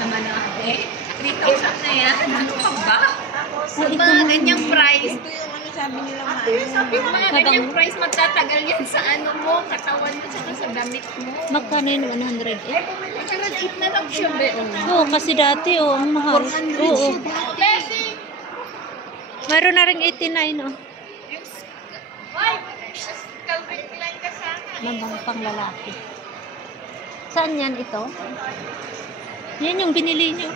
naman ate. 3,000 na yan. Ano ka ba? Sa mga ganyang price. Ito yung ano sabi nila Ate, sabi mo mga ganyang price, magtatagal yan sa ano mo, katawan mo, saka sa damit mo. Magkano yun? 108? 108 na lang siya, be. Oo, kasi dati, ang mahal. 400 Oo. siya dati. Mayroon na rin 89, oh. Ay, Calvin Klein ka sana. Mabang pang lalaki. Saan yan ito? Yan yung binili niyo.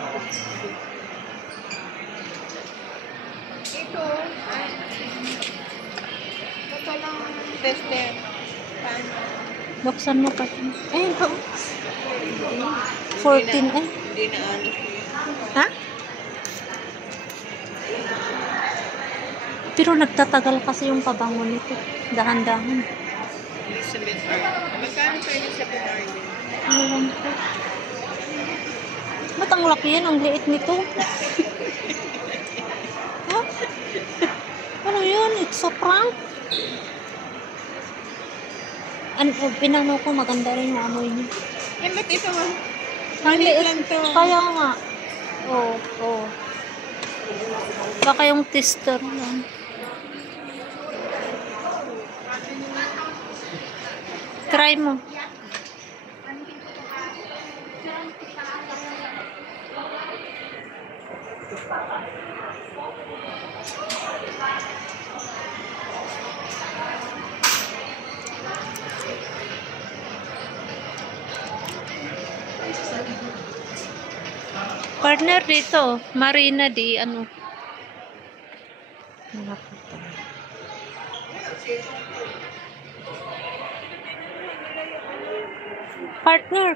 ito. Ito lang tester. Paano? Buksan mo pa. Ayun pa. 14, eh. Hindi na ano siya. Ha? Pero nagtatagal kasi yung pabango nito. Dahan-dahan. Elizabeth Arden. Magkano pa Elizabeth Arden? Alam ko. Ba't ang laki yan? Ang liit nito. Ha? Ano yun? It's a prank? Pinano ko, maganda rin yung amoy niya. Ay, ba't ito mo? Ang Maliit liit. lang to. Kaya nga. Oo, oo. Baka yung tester lang. Try mo. Partner dito, Marina di ano.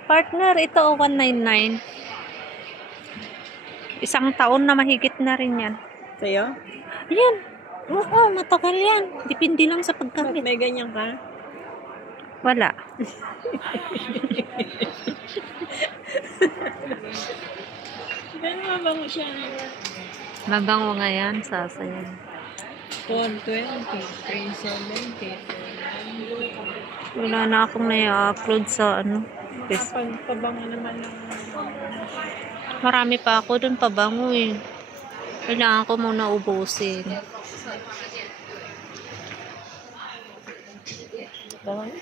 Partner, ito 199. Isang taon na mahigit na rin yan. Sa'yo? Yan. Oo, matagal yan. Depende lang sa paggamit. May ganyan ka? Wala. Pero mabango siya. Mabango nga yan, sasa yan. 120, 370. Wala na akong nai-upload sa ano. Kapag pabango naman ng... Marami pa ako dun pabango eh. Kailangan ko muna ubusin. Bango?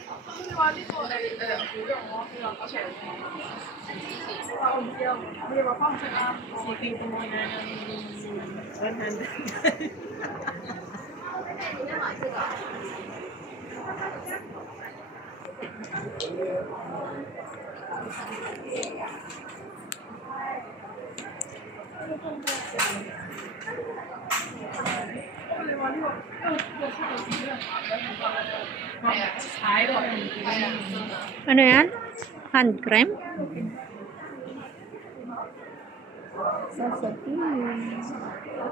Sipin ko muna ng 100. Ano yan? Hand cream?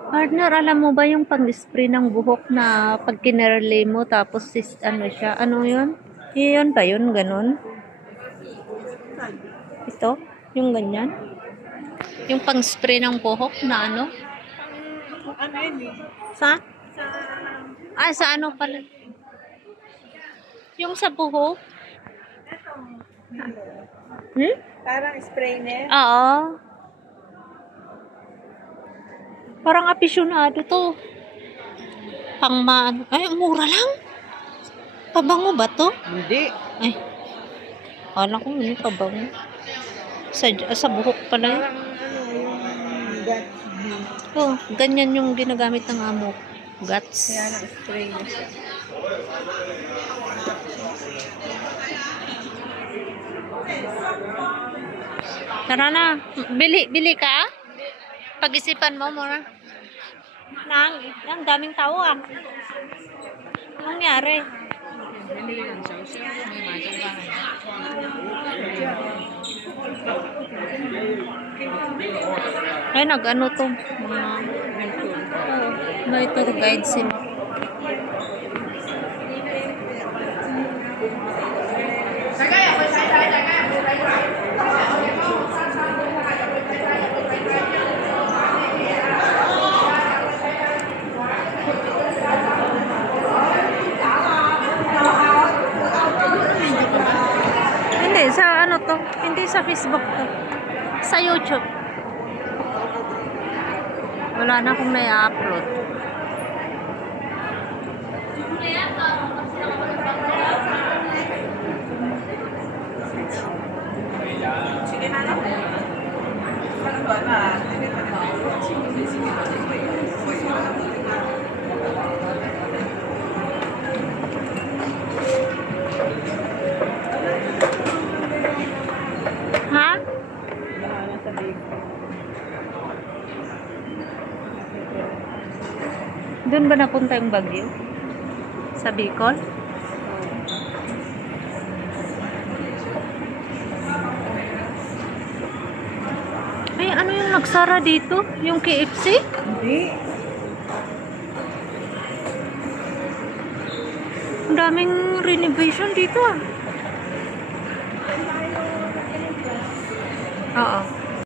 Partner, alam mo ba yung pang-spray ng buhok na pag kinerlay mo tapos ano siya? Ano yun? Yun ba yun? Ganon? Ito? Yung ganyan? Yung pang-spray ng buhok na ano? Ano yun eh? Sa? Sa ano pala? Yung sa buhok? Hmm? Parang spray net? Oo. Parang apisyonado to. Ay, mura lang. Pabango ba to? Hindi. Ay. Alam ko yun, pabango. Sa buhok pala yun. Parang ano, yung guts. Oh, ganyan yung ginagamit ng amo. Guts. Kaya na-spray na siya. Tara na. Bili ka? Pag-isipan mo muna. Ang daming tao ah. Anong nangyari? Ay, nag-ano to? May tour guide sila. Hindi, sa ano to? Hindi sa Facebook to. Sa YouTube. Wala na akong na-upload. Sige na lang. Ano ba na? Ha? Bahala sa big. Doon ba napunta yung bagyo? Sa Bicol? Ay, ano yung nagsara dito? Yung KFC? Hindi. Ang daming renovation dito ah.